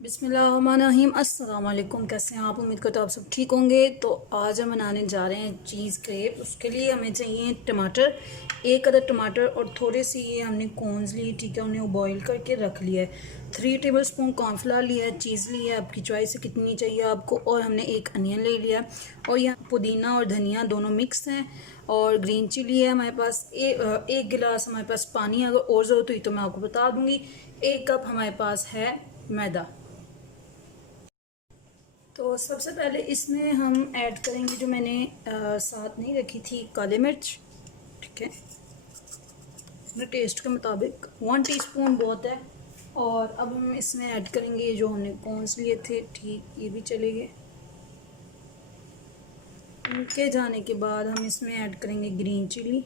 बिस्मिल्लाहिर्रहमानिर्रहीम। अस्सलाम वालेकुम। कैसे हैं आप? उम्मीद करता हूँ आप सब ठीक होंगे। तो आज हम बनाने जा रहे हैं चीज़ क्रेप। उसके लिए हमें चाहिए टमाटर, एक अदर टमाटर और थोड़े सी ये हमने कॉर्नस लिए, ठीक है, उन्हें बॉईल करके रख लिया है। 3 टेबलस्पून कॉर्नफ्लावर लिया है, चीज़ लिया है, आपकी चॉइस है कितनी चाहिए आपको, और हमने एक अनियन ले लिया और यहाँ पुदीना और धनिया दोनों मिक्स हैं, और ग्रीन चिली है हमारे पास। एक गिलास हमारे पास पानी, अगर और ज़रूरत हुई तो मैं आपको बता दूँगी। 1 कप हमारे पास है मैदा। तो सबसे पहले इसमें हम ऐड करेंगे जो मैंने साथ नहीं रखी थी, काली मिर्च, ठीक है, अपने टेस्ट के मुताबिक 1 टीस्पून बहुत है। और अब हम इसमें ऐड करेंगे जो हमने कॉर्न्स लिए थे, ठीक, ये भी चलेंगे। उनके जाने के बाद हम इसमें ऐड करेंगे green chilli,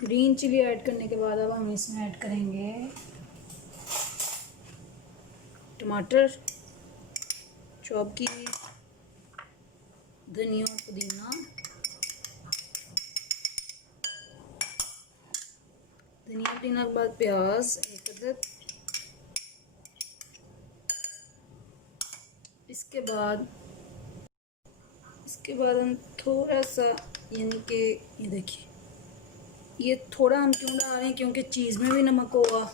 green chilli add करने के बाद अब हम इसमें ऐड करेंगे टमाटर चॉप की, धनिया और पुदीना, धनिया पुदीना के बाद प्याज एक अदद, इसके बाद हम थोड़ा सा, यानी कि ये देखिए, ये थोड़ा हम क्यों डाल रहे हैं क्योंकि चीज़ में भी नमक होगा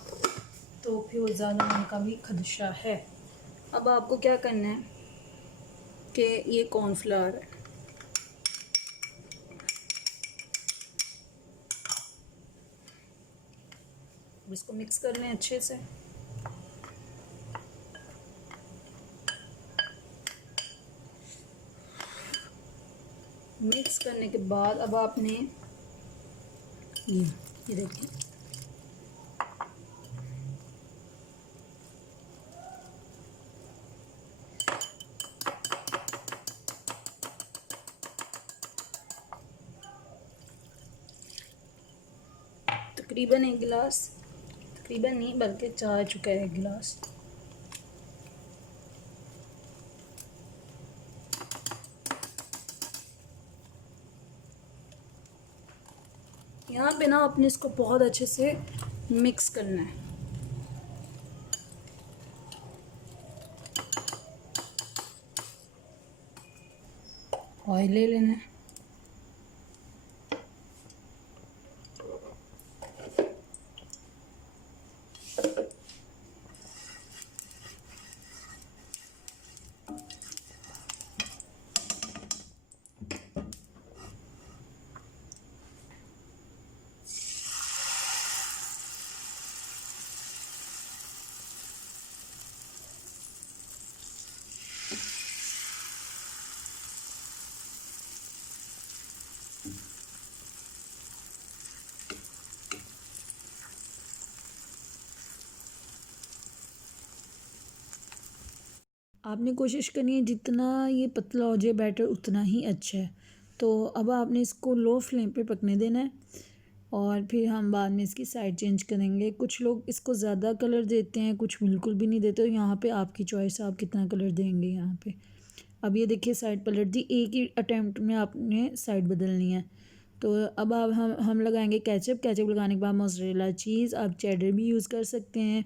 तो फिर ज़्यादा होने का भी खदशा है। अब आपको क्या करना है कि ये कॉर्नफ्लावर है, इसको मिक्स कर लें अच्छे से। मिक्स करने के बाद अब आपने ये देखिए, तकरीबन 1 गिलास, तकरीबन नहीं बल्कि चाह चुका है 1 गिलास। यहाँ पे ना आपने इसको बहुत अच्छे से मिक्स करना है। ऑयल ले लेना है, आपने कोशिश करनी है जितना ये पतला हो जाए बैटर उतना ही अच्छा है। तो अब आपने इसको लो फ्लेम पे पकने देना है और फिर हम बाद में इसकी साइड चेंज करेंगे। कुछ लोग इसको ज़्यादा कलर देते हैं, कुछ बिल्कुल भी नहीं देते। तो यहाँ पे आपकी चॉइस है आप कितना कलर देंगे यहाँ पे। अब ये देखिए साइड पलट दी, एक ही अटैम्प्ट में आपने साइड बदलनी है। तो अब आप हम लगाएंगे केचप। केचप लगाने के बाद मोज़रेला चीज़, आप चेडर भी यूज़ कर सकते हैं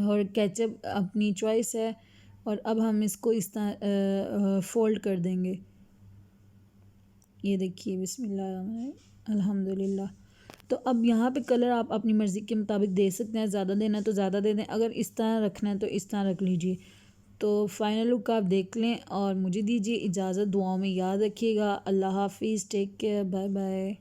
और केचप अपनी चॉइस है। और अब हम इसको इस तरह फोल्ड कर देंगे। ये देखिए, बिस्मिल्लाह अल्हम्दुलिल्लाह। तो अब यहाँ पे कलर आप अपनी मर्ज़ी के मुताबिक दे सकते हैं, ज़्यादा देना है तो ज़्यादा दे दें, अगर इस तरह रखना है तो इस तरह रख लीजिए। तो फाइनल लुक आप देख लें और मुझे दीजिए इजाज़त। दुआओं में याद रखिएगा। अल्लाह हाफिज़, टेक केयर, बाय बाय।